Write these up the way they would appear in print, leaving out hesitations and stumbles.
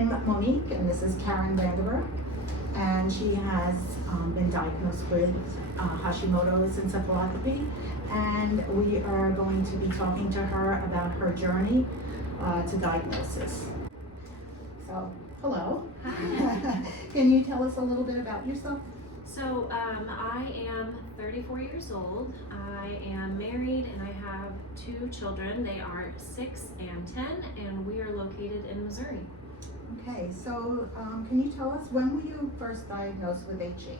I'm Monique, and this is Carin Vandiver, and she has been diagnosed with Hashimoto's encephalopathy, and we are going to be talking to her about her journey to diagnosis. So, hello. Can you tell us a little bit about yourself? So I am 34 years old. I am married and I have 2 children. They are 6 and 10, and we are located in Missouri. Okay, so can you tell us, when were you first diagnosed with HE?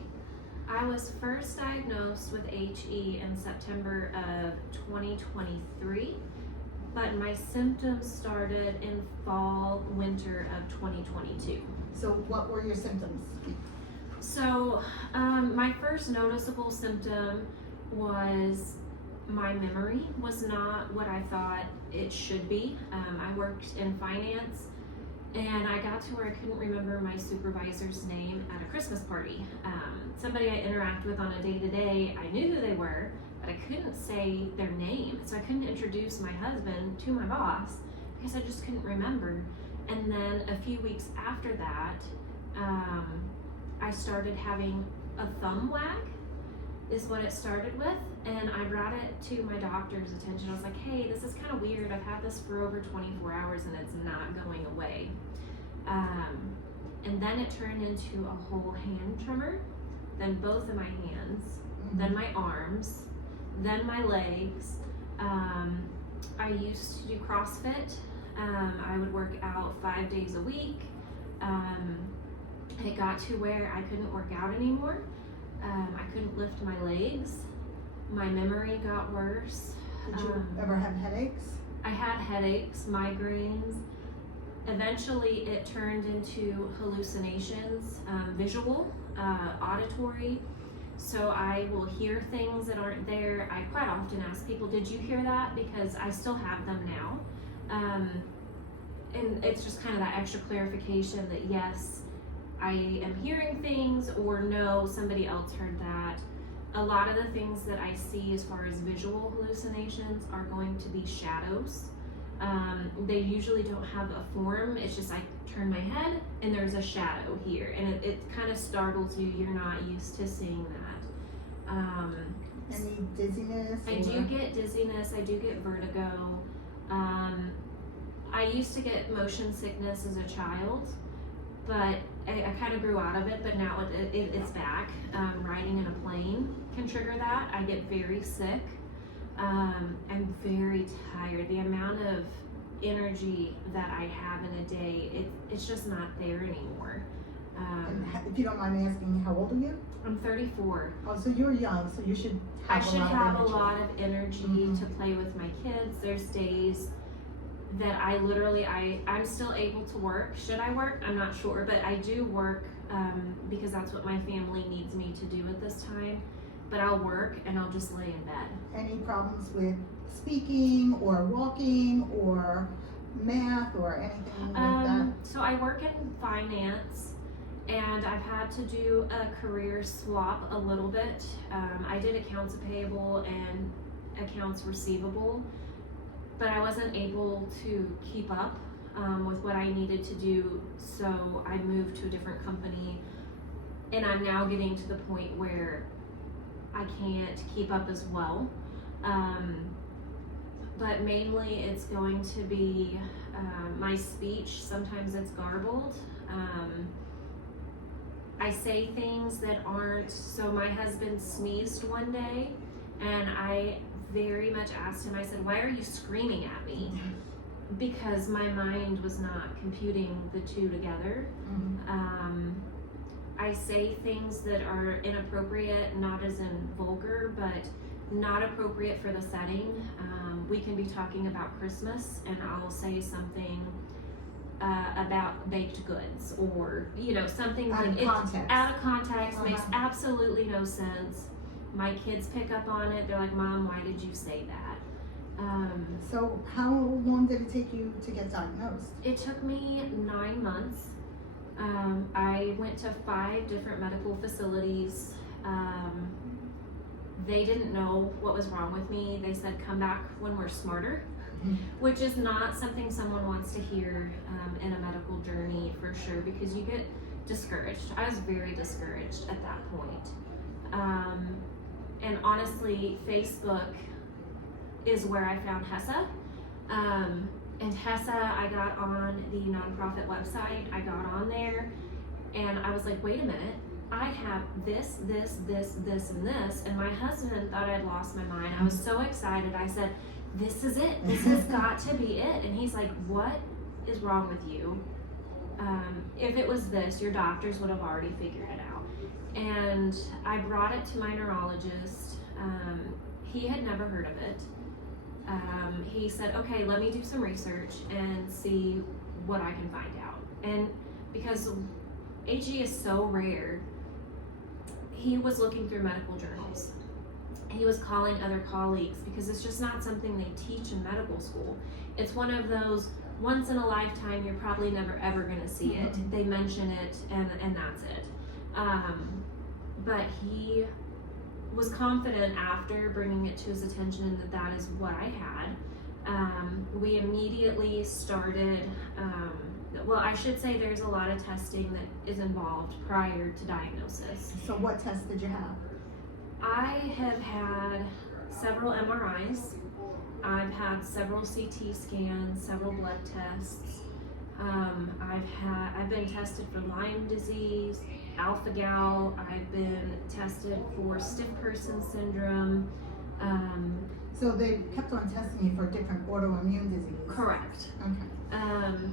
I was first diagnosed with HE in September of 2023, but my symptoms started in fall, winter of 2022. So what were your symptoms? So my first noticeable symptom was my memory was not what I thought it should be. I worked in finance, and I got to where I couldn't remember my supervisor's name at a Christmas party. Somebody I interact with on a day-to-day, I knew who they were, but I couldn't say their name. So I couldn't introduce my husband to my boss because I just couldn't remember. And then a few weeks after that, I started having a thumb wag, is what it started with, and I brought it to my doctor's attention. I was like, hey, this is kind of weird. I've had this for over 24 hours and it's not going away. And then it turned into a whole hand tremor, then both of my hands, then my arms, then my legs. I used to do CrossFit. I would work out 5 days a week. It got to where I couldn't work out anymore. I couldn't lift my legs. My memory got worse. Did you ever have headaches? I had headaches, migraines. Eventually it turned into hallucinations, visual, auditory. So I will hear things that aren't there. I quite often ask people, did you hear that? Because I still have them now. And it's just kind of that extra clarification that yes, I am hearing things, or no, somebody else heard that. A lot of the things that I see as far as visual hallucinations are going to be shadows. They usually don't have a form. It's just I turn my head and there's a shadow here, and it kind of startles you. You're not used to seeing that. Any dizziness? I do get dizziness. I do get vertigo. I used to get motion sickness as a child, but I kind of grew out of it, but now it's back. Riding in a plane can trigger that. I get very sick. I'm very tired. The amount of energy that I have in a day, it's just not there anymore. And if you don't mind me asking, how old are you? I'm 34. Oh, so you're young, so you should have a lot of energy to play with my kids. There's days that I literally, I'm still able to work. Should I work? I'm not sure, but I do work because that's what my family needs me to do at this time. But I'll work and I'll just lay in bed. Any problems with speaking or walking or math or anything like that? So I work in finance, and I've had to do a career swap a little bit. I did accounts payable and accounts receivable, but I wasn't able to keep up with what I needed to do, so I moved to a different company, and I'm now getting to the point where I can't keep up as well. But mainly it's going to be my speech. Sometimes it's garbled. I say things that aren't, so my husband sneezed one day, and I very much asked him, I said, why are you screaming at me? Because my mind was not computing the two together. I say things that are inappropriate, not as in vulgar, but not appropriate for the setting. We can be talking about Christmas, and I'll say something about baked goods, or something out like out of context, makes Uh-huh. absolutely no sense. My kids pick up on it. They're like, Mom, why did you say that? So how long did it take you to get diagnosed? It took me 9 months. I went to 5 different medical facilities. They didn't know what was wrong with me. They said, come back when we're smarter. which is not something someone wants to hear in a medical journey for sure, because you get discouraged. I was very discouraged at that point. And honestly, Facebook is where I found HESA. And HESA, I got on the nonprofit website, I got on there, and I was like, wait a minute, I have this, and this, and my husband thought I'd lost my mind. I was so excited. I said, this is it, this has got to be it. And he's like, what is wrong with you? If it was this, your doctors would have already figured it out. And I brought it to my neurologist. He had never heard of it. He said, okay, let me do some research and see what I can find out. And because HE is so rare, he was looking through medical journals. He was calling other colleagues, because it's just not something they teach in medical school. It's one of those once in a lifetime, you're probably never ever gonna see it. They mention it and that's it. But he was confident after bringing it to his attention that that is what I had. We immediately started, well, I should say there's a lot of testing that is involved prior to diagnosis. So what tests did you have? I have had several MRIs. I've had several CT scans, several blood tests. I've been tested for Lyme disease, alpha-gal. I've been tested for stiff person syndrome. So they kept on testing you for different autoimmune diseases? Correct. Okay.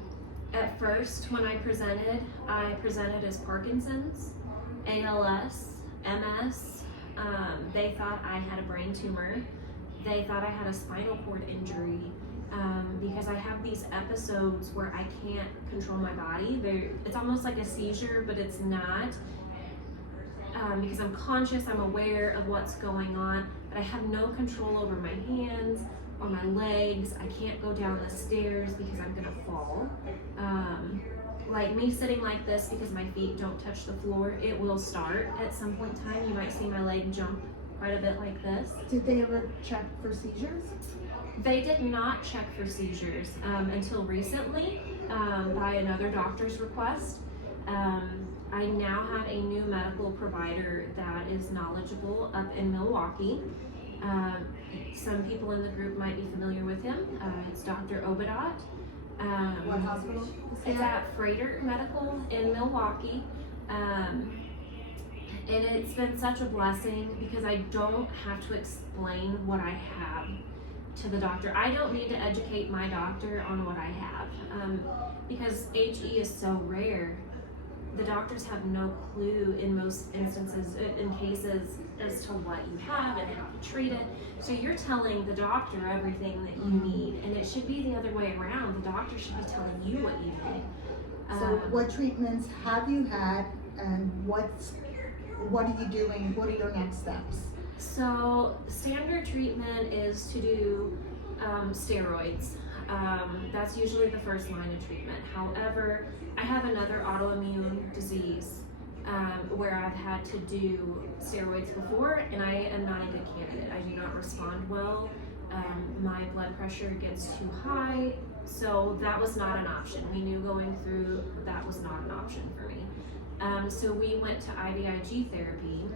At first, when I presented as Parkinson's, ALS, MS. They thought I had a brain tumor. They thought I had a spinal cord injury, because I have these episodes where I can't control my body. It's almost like a seizure, but it's not, because I'm conscious, I'm aware of what's going on, but I have no control over my hands or my legs. I can't go down the stairs because I'm gonna fall. Like me sitting like this, because my feet don't touch the floor, it will start at some point in time. You might see my leg jump quite a bit like this. Did they ever check for seizures? They did not check for seizures until recently, by another doctor's request. I now have a new medical provider that is knowledgeable up in Milwaukee. Some people in the group might be familiar with him. It's Dr. Obadot. What hospital? It's at Freighter Medical in Milwaukee. And it's been such a blessing, because I don't have to explain what I have to the doctor. I don't need to educate my doctor on what I have, because HE is so rare. The doctors have no clue in most instances, in cases, as to what you have and how to treat it. So you're telling the doctor everything that you need, and it should be the other way around. The doctor should be telling you what you need. So what treatments have you had, and what are you doing? What are your next steps? So standard treatment is to do steroids. That's usually the first line of treatment. However, I have another autoimmune disease where I've had to do steroids before, and I am not a good candidate. I do not respond well. My blood pressure gets too high, so that was not an option. We knew going through that was not an option for me. So we went to IVIG therapy.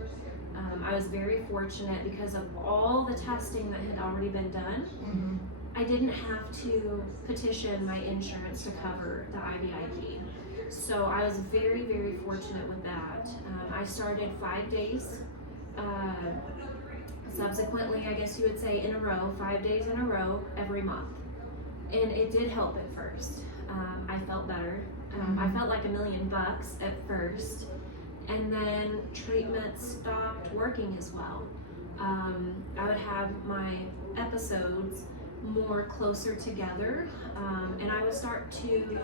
I was very fortunate because of all the testing that had already been done. I didn't have to petition my insurance to cover the IVIG. So I was very, very fortunate with that. I started 5 days, subsequently, I guess you would say, in a row, 5 days in a row, every month. And it did help at first. I felt better. I felt like $1,000,000 at first, and then treatment stopped working as well. I would have my episodes more closer together, and I would start to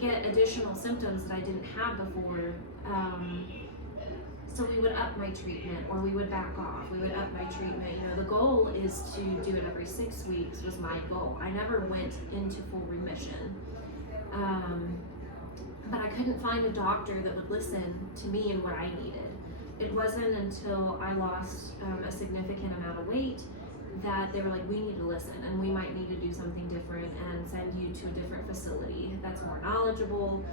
get additional symptoms that I didn't have before. So we would up my treatment, or we would back off. We would up my treatment. You know, the goal is to do it every 6 weeks was my goal. I never went into full remission. But I couldn't find a doctor that would listen to me and what I needed. It wasn't until I lost a significant amount of weight that they were like, we need to listen and we might need to do something different and send you to a different facility that's more knowledgeable.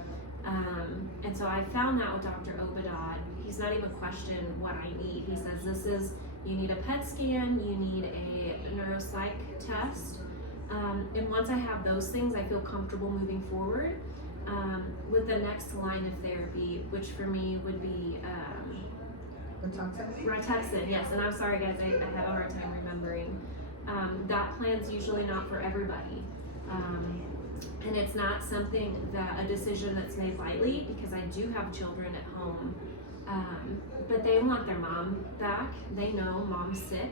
And so I found that with Dr. Obadad. He's not even questioned what I need. He says, you need a PET scan, you need a neuropsych test. And once I have those things, I feel comfortable moving forward with the next line of therapy, which for me would be Rituxan. Yes, and I'm sorry guys, I have a hard time remembering. That plan's usually not for everybody. And it's not something a decision that's made lightly, because I do have children at home. But they want their mom back. They know mom's sick.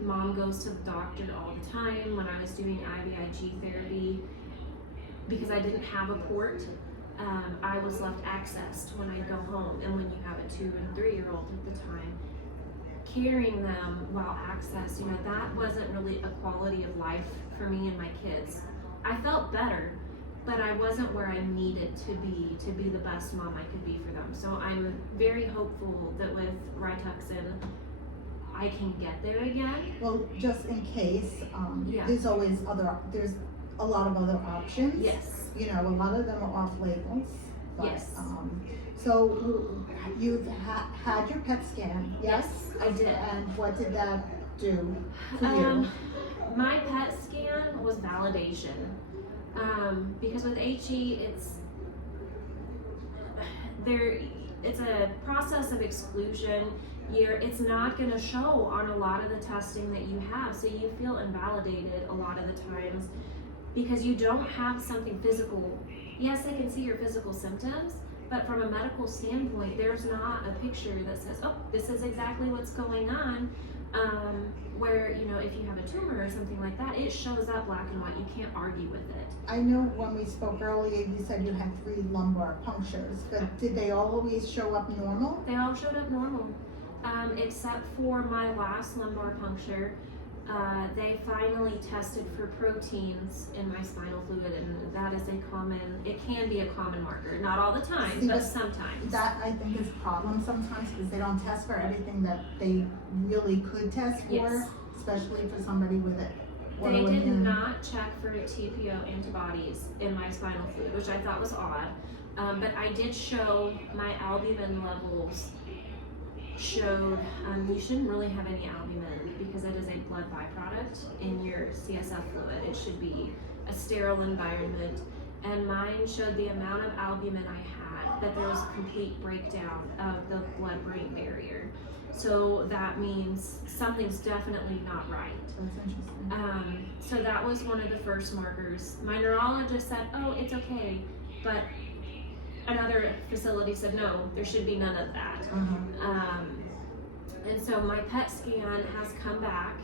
Mom goes to the doctor all the time. When I was doing IVIG therapy, because I didn't have a port, I was left accessed when I go home. And when you have a 2 and 3-year-old at the time, carrying them while accessed, that wasn't really a quality of life for me and my kids. I felt better, but I wasn't where I needed to be the best mom I could be for them. So I'm very hopeful that with Rituxan, I can get there again. Well, just in case, Yeah. there's a lot of other options. Yes. A lot of them are off labels. But, Yes. So you've had your PET scan, yes? I did. And what did that do for you? My PET scan was validation. Because with HE, it's a process of exclusion. It's not going to show on a lot of the testing that you have, so you feel invalidated a lot of the times because you don't have something physical. Yes, they can see your physical symptoms, but from a medical standpoint, there's not a picture that says, oh, this is exactly what's going on. Where, if you have a tumor or something like that, it shows up black and white. You can't argue with it. I know when we spoke earlier, you said you had 3 lumbar punctures, but did they always show up normal? They all showed up normal, except for my last lumbar puncture. They finally tested for proteins in my spinal fluid, and that is it can be a common marker. Not all the time, but sometimes. That I think is a problem sometimes, because they don't test for everything that they really could test for, Yes. especially for somebody with it. They did not check for TPO antibodies in my spinal fluid, which I thought was odd. But I did show my albumin levels showed you shouldn't really have any albumin because it is a blood byproduct in your CSF fluid. It should be a sterile environment, and mine showed the amount of albumin I had, that there was a complete breakdown of the blood-brain barrier. So that means something's definitely not right. That's interesting. So that was one of the first markers. My neurologist said, oh, it's okay, but another facility said, no, there should be none of that. And so my PET scan has come back.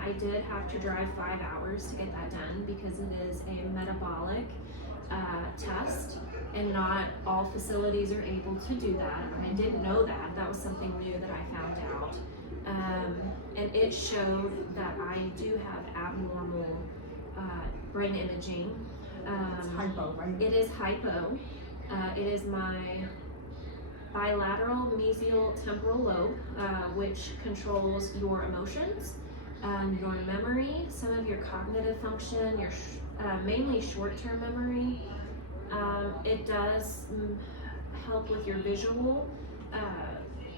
I did have to drive 5 hours to get that done because it is a metabolic test, and not all facilities are able to do that. I didn't know that. That was something new that I found out. And it showed that I do have abnormal brain imaging. It's hypo, right? It is hypo. It is my bilateral mesial temporal lobe, which controls your emotions, your memory, some of your cognitive function, your mainly short-term memory. It does help with your visual,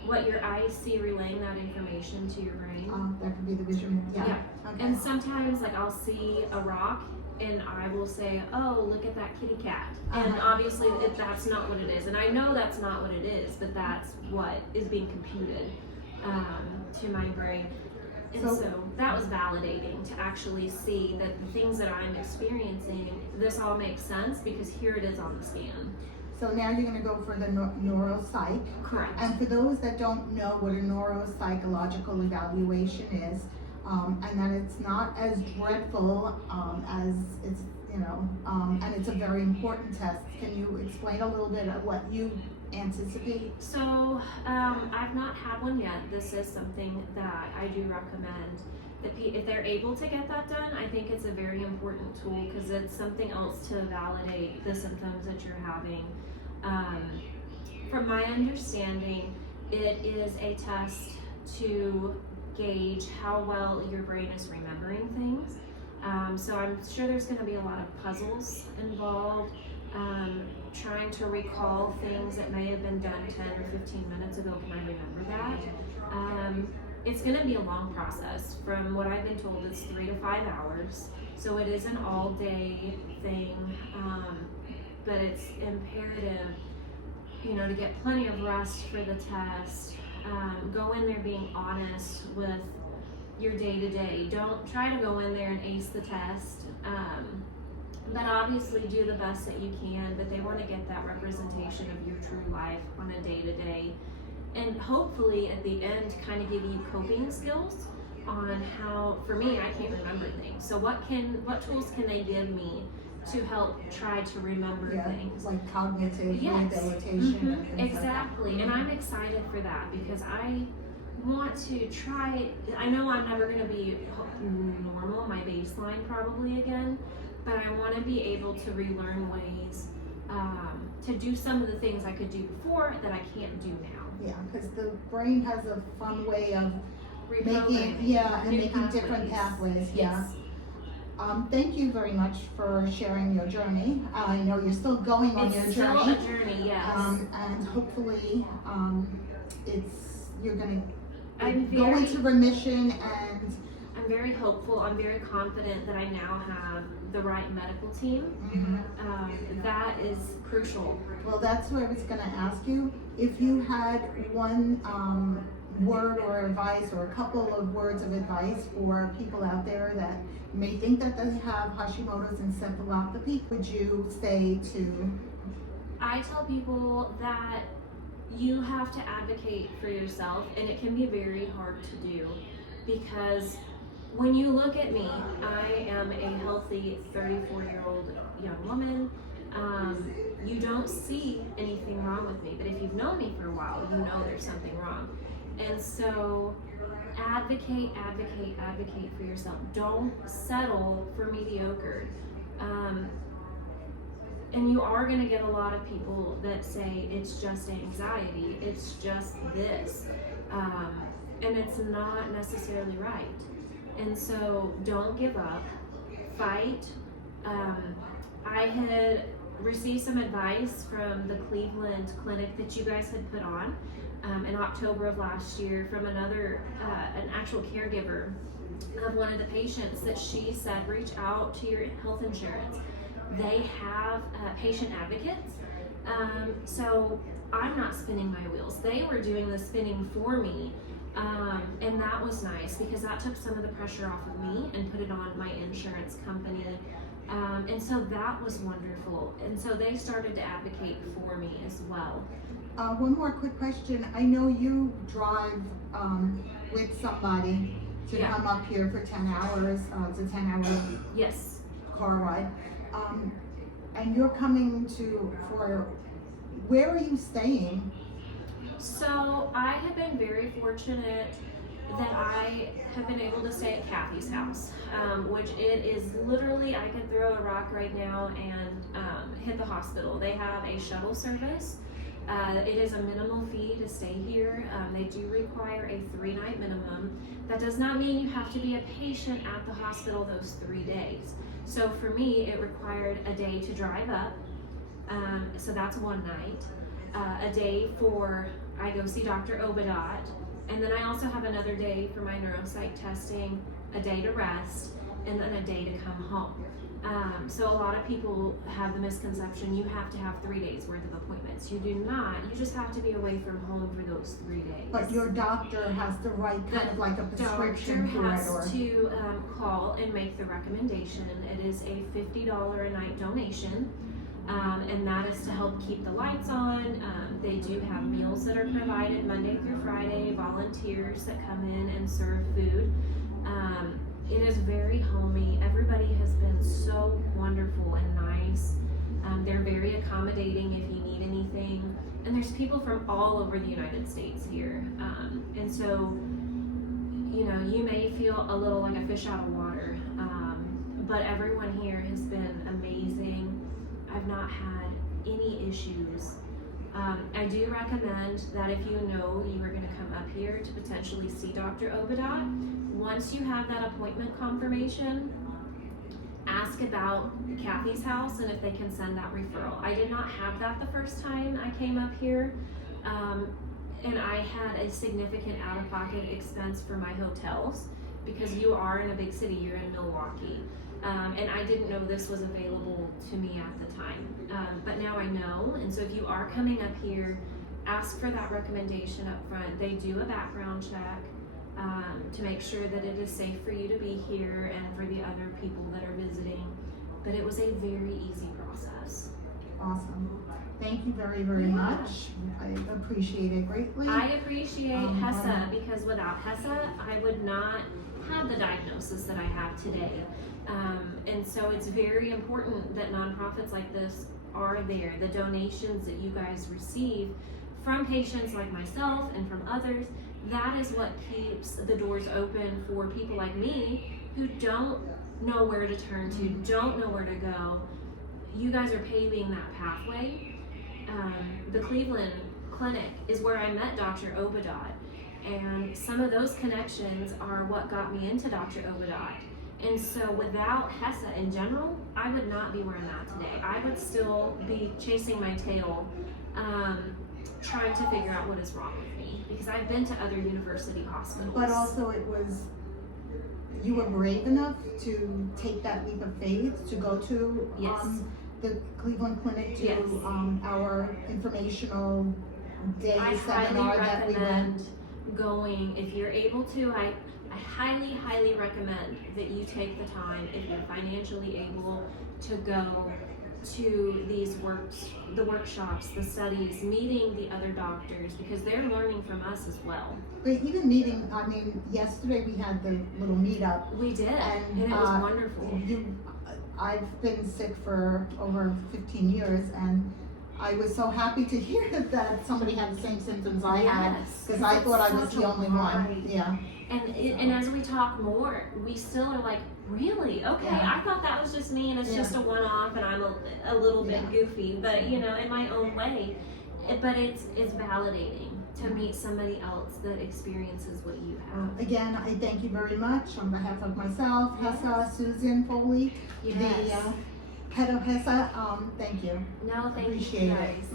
what your eyes see, relaying that information to your brain. That could be the vision. Yeah. Okay. And sometimes, like, I'll see a rock and I will say, oh, look at that kitty cat. And obviously that's not what it is. And I know that's not what it is, but that's what is being computed to my brain. And so that was validating to actually see that the things that I'm experiencing, this all makes sense because here it is on the scan. So now you're going to go for the neuropsych. Correct. And for those that don't know what a neuropsychological evaluation is, and that it's not as dreadful as it's, and it's a very important test. Can you explain a little bit of what you anticipate? So I've not had one yet. This is something that I do recommend. If they're able to get that done, I think it's a very important tool because it's something else to validate the symptoms that you're having. From my understanding, it is a test to gauge how well your brain is remembering things. So I'm sure there's going to be a lot of puzzles involved, trying to recall things that may have been done 10 or 15 minutes ago. Can I remember that? It's going to be a long process. From what I've been told, it's 3 to 5 hours. So it is an all-day thing, but it's imperative, you know, to get plenty of rest for the test. Go in there being honest with your day-to-day. Don't try to go in there and ace the test, but obviously do the best that you can. But they want to get that representation of your true life on a day-to-day, and hopefully at the end kind of give you coping skills on how, for me, I can't remember things. So what tools can they give me to help try to remember things? Like cognitive Yes. rehabilitation. Mm-hmm. Exactly. And I'm excited for that because I want to try. I know I'm never going to be normal, my baseline probably again, but I want to be able to relearn ways to do some of the things I could do before that I can't do now. Yeah, because the brain has a fun way of making different pathways. Yeah. Yes. Thank you very much for sharing your journey. I know you're still going on your It's journey. still a journey, yes. And hopefully, you're going I'm to go very- into remission, and I'm very hopeful. I'm very confident that I now have the right medical team. That is crucial. well, that's what I was going to ask you. If you had one word or advice, or a couple of words of advice for people out there that may think that they have Hashimoto's encephalopathy, would you say to? I tell people that you have to advocate for yourself, and it can be very hard to do because when you look at me, I am a healthy 34-year-old young woman. You don't see anything wrong with me, but if you've known me for a while, you know there's something wrong. And so advocate for yourself. Don't settle for mediocre. And you are going to get a lot of people that say it's just anxiety, it's just this, and it's not necessarily right. And so don't give up, fight. I had received some advice from the Cleveland clinic that you guys had put on in October of last year from another, an actual caregiver of one of the patients, that she said, reach out to your health insurance. They have patient advocates. So I'm not spinning my wheels. They were doing the spinning for me. And that was nice because that took some of the pressure off of me and put it on my insurance company. And so that was wonderful. And so they started to advocate for me as well. One more quick question. I know you drive with somebody to come up here for 10 hours. It's a 10-hour Yes. car ride. And you're coming for, where are you staying? So I have been very fortunate that I have been able to stay at Kathy's house, which it is literally, I could throw a rock right now and hit the hospital. They have a shuttle service. It is a minimal fee to stay here. They do require a 3-night minimum. That does not mean you have to be a patient at the hospital those 3 days. So for me, it required a day to drive up. So that's 1 night. A day for, I go see Dr. Obadot. And then I also have another day for my neuropsych testing, a day to rest, and then a day to come home. So a lot of people have the misconception you have to have 3 days worth of appointments. You do not. You just have to be away from home for those 3 days. But your doctor has to write kind of like a prescription doctor for it, has or? to call and make the recommendation. It is a $50 a night donation. And that is to help keep the lights on. They do have meals that are provided Monday through Friday, volunteers that come in and serve food. It is very homey. Everybody has been so wonderful and nice. They're very accommodating if you need anything. And there's people from all over the United States here. And so, you know, you may feel a little like a fish out of water, but everyone here has been amazing. I've not had any issues I do recommend that if you know you are going to come up here to potentially see Dr. Obadot, once you have that appointment confirmation, ask about Kathy's house and if they can send that referral. I did not have that the first time I came up here, and I had a significant out-of-pocket expense for my hotels because you are in a big city, you're in Milwaukee. And I didn't know this was available to me at the time, but now I know. And so if you are coming up here, ask for that recommendation up front. They do a background check to make sure that it is safe for you to be here and for the other people that are visiting. But it was a very easy process. Awesome. Thank you very, very much. I appreciate it greatly. I appreciate HESA because without HESA, I would not have the diagnosis that I have today. And so it's very important that nonprofits like this are there. The donations that you guys receive from patients like myself and from others, that is what keeps the doors open for people like me who don't know where to turn to, don't know where to go. You guys are paving that pathway. The Cleveland Clinic is where I met Dr. Obadot, and some of those connections are what got me into Dr. Obadot. And so without HESA in general, I would not be where I'm at today. I would still be chasing my tail, trying to figure out what is wrong with me, because I've been to other university hospitals. But also you were brave enough to take that leap of faith to go to the Cleveland Clinic to our informational day seminar that we went. I highly recommend going if you're able to. I highly, highly recommend that you take the time, if you're financially able, to go to the workshops, the studies, meeting the other doctors, because they're learning from us as well. But even meeting, I mean, yesterday we had the little meetup. We did, and it was wonderful. I've been sick for over 15 years, and I was so happy to hear that somebody had the same symptoms I had, because I thought I was the only one. Yeah. And as we talk more, we still are like, really? Okay, I thought that was just me, and it's just a one-off, and I'm a little bit goofy, but you know, in my own way. But it's validating to meet somebody else that experiences what you have. Again, I thank you very much on behalf of myself, HESA, Susan Foley, the head of HESA. Thank you. No, thank Appreciate you it. guys.